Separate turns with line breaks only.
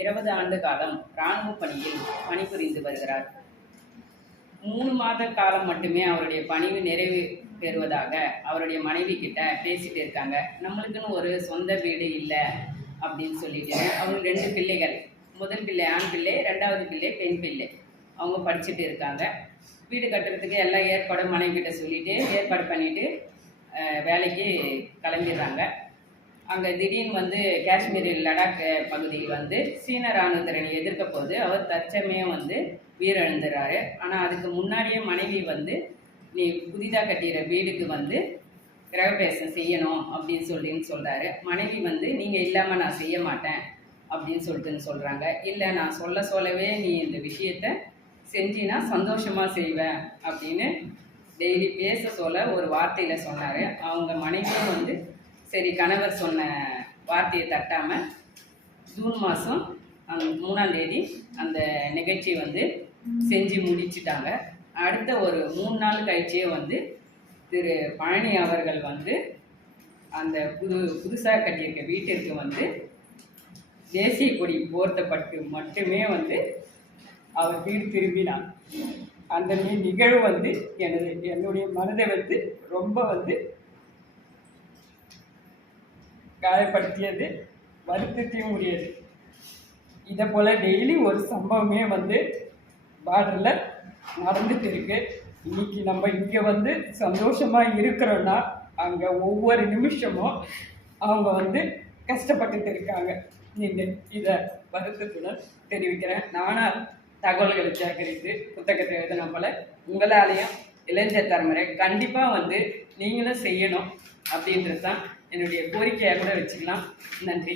இருபது ஆண்டு காலம் இராணுவ பணியில் பணிபுரிந்து வருகிறார். மூணு மாத காலம் மட்டுமே அவருடைய பணிவு நிறைவு பெறுவதாக அவருடைய மனைவி கிட்ட பேசிட்டு இருக்காங்க. நம்மளுக்குன்னு ஒரு சொந்த வீடு இல்லை அப்படின்னு சொல்லிட்டு அவங்க ரெண்டு பிள்ளைகள் முதல் பிள்ளை ஆண் பிள்ளை ரெண்டாவது பிள்ளை பெண் பிள்ளை. அவங்க படிச்சுட்டு இருக்காங்க. வீடு கட்டுறதுக்கு எல்லாம் ஏற்பாடும் மனைவி கிட்ட சொல்லிட்டு ஏற்பாடு பண்ணிட்டு வேலைக்கு கிளம்பிடுறாங்க. அங்கே திடீர்னு வந்து காஷ்மீரில் லடாக் பகுதியில் வந்து சீன இராணுவத்திறனை எதிர்க்க போது அவர் தற்சமயம் வந்து உயிரிழந்துறாரு. ஆனால் அதுக்கு முன்னாடியே மனைவி வந்து நீ புதிதாக கட்டிற வீடுக்கு வந்து கிரகப்பிரவேசம் செய்யணும் அப்படின்னு சொல்லின்னு சொல்கிறாரு மனைவி வந்து நீங்கள் இல்லாமல் நான் செய்ய மாட்டேன் அப்படின்னு சொல்லிட்டுன்னு சொல்கிறாங்க இல்லை நான் சொல்ல சொல்லவே நீ இந்த விஷயத்த செஞ்சினா சந்தோஷமாக செய்வேன் அப்படின்னு டெய்லி பேச சொல்ல ஒரு வார்த்தையில் சொன்னார். அவங்க மனைவியும் வந்து சரி கணவர் சொன்ன வார்த்தையை தட்டாமல் ஜூன் மாதம் அந்த மூணாம் தேதி அந்த நிகழ்ச்சி வந்து செஞ்சு முடிச்சிட்டாங்க. அடுத்த ஒரு மூணு நாள் கழிச்சே வந்து திரு பழனி அவர்கள் வந்து அந்த புது புதுசாக கட்டியிருக்க வீட்டிற்கு வந்து தேசிய கொடி போர்த்தப்பட்டு மட்டுமே வந்து அவர் வீடு திரும்பினார். அந்த நிகழ்வு வந்து எனது என்னுடைய மனதை வந்து ரொம்ப வந்து காயப்படுத்தியது வருத்தத்தையும் உரியது இதை போல் டெய்லி ஒரு சம்பவமே வந்து பார்டரில் நடந்துட்டு இருக்கு. இன்னைக்கு நம்ம இங்கே வந்து சந்தோஷமாக இருக்கிறோன்னா அங்கே ஒவ்வொரு நிமிஷமும் அவங்க வந்து கஷ்டப்பட்டுட்டு இருக்காங்க. இந்த இதை வருத்தத்துடன் தெரிவிக்கிறேன். நானாக தகவல்களை சேகரித்து புத்தகத்தை எழுதின போல உங்களாலேயும் இளைஞர் தலைமுறை கண்டிப்பாக வந்து நீங்களும் செய்யணும் அப்படின்றது தான் என்னுடைய கோரிக்கையாக கூட வச்சுக்கலாம். நன்றி.